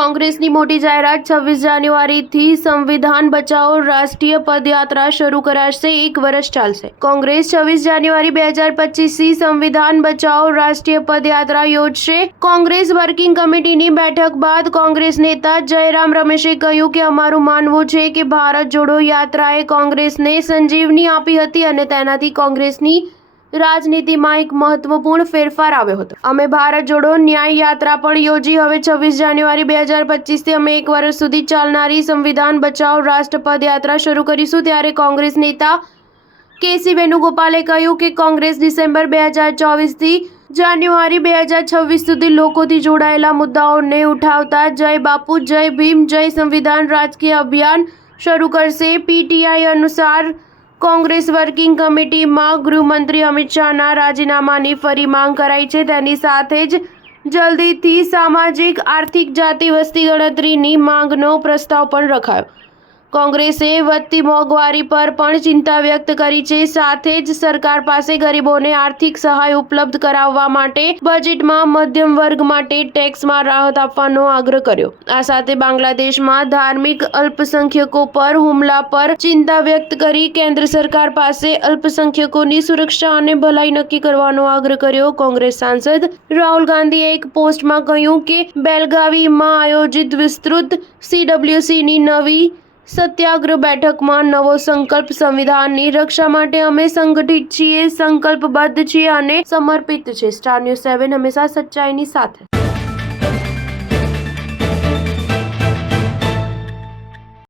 કોંગ્રેસની મોટી જાહેરાત 26 જાન્યુઆરીથી સંવિધાન બચાવો રાષ્ટ્રીય પદયાત્રા શરૂ કરાશે। 1 વર્ષ ચાલશે। કોંગ્રેસ 26 જાન્યુઆરી 2025થી સંવિધાન બચાવો રાષ્ટ્રીય પદયાત્રા યોજશે। કોંગ્રેસ વર્કિંગ કમિટીની બેઠક બાદ કોંગ્રેસ નેતા જયરામ રમેશે કહ્યું કે અમારું માનવું છે કે ભારત જોડો યાત્રાએ કોંગ્રેસને સંજીવની આપી હતી અને તેનાથી કોંગ્રેસની રાજનીતિમાં એક મહત્વપૂર્ણ ફેરફાર આવ્યો હતો। અમે ભારત જોડો ન્યાય યાત્રા પણ યોજી। હવે 26 જાન્યુઆરી 2025થી અમે 1 વર્ષ સુધી ચાલનારી સંવિધાન બચાવો રાષ્ટ્ર પદયાત્રા શરૂ કરીશું। ત્યારે કોંગ્રેસ નેતા કેસી વેણુગોપાલે કહ્યું કે કોંગ્રેસ ડિસેમ્બર 2024થી જાન્યુઆરી 2026 સુધી લોકોથી જોડાયેલા મુદ્દાઓને ઉઠાવતા જય બાપુ, જય ભીમ, જય સંવિધાન રાજકીય અભિયાન શરૂ કરશે। પીટીઆઈ અનુસાર કોંગ્રેસ વર્કિંગ કમિટીમાં ગૃહમંત્રી અમિત શાહના રાજીનામાની ફરી માંગ કરાઈ છે। તેની સાથે જ જલ્દીથી સામાજિક આર્થિક જાતિ વસ્તી ગણતરીની માંગનો પ્રસ્તાવ પણ રખાયો। કોંગ્રેસે વધતી મોંઘવારી પર પણ ચિંતા વ્યક્ત કરી છે। સાથે જ સરકાર પાસે ગરીબોને આર્થિક સહાય ઉપલબ્ધ કરાવવા માટે બજેટમાં મધ્યમ વર્ગ માટે ટેક્સમાં રાહત આપવાનો આગ્રહ કર્યો। આ સાથે બાંગ્લાદેશમાં ધાર્મિક અલ્પસંખ્યકો પર હુમલા પર ચિંતા વ્યક્ત કરી કેન્દ્ર સરકાર પાસે અલ્પસંખ્યકોની સુરક્ષા અને ભલાઈ નક્કી કરવાનો આગ્રહ કર્યો। કોંગ્રેસ સાંસદ રાહુલ ગાંધીએ એક પોસ્ટમાં કહ્યું કે બેલગાવીમાં આયોજિત વિસ્તૃત CWCની નવી સત્યાગ્રહ બેઠકમાં નવો સંકલ્પ સંવિધાનની રક્ષા માટે અમે સંગઠિત છીએ, સંકલ્પબદ્ધ છીએ અને સમર્પિત છે। સ્ટાર ન્યૂઝ 7 હંમેશા સચ્ચાઈની સાથે।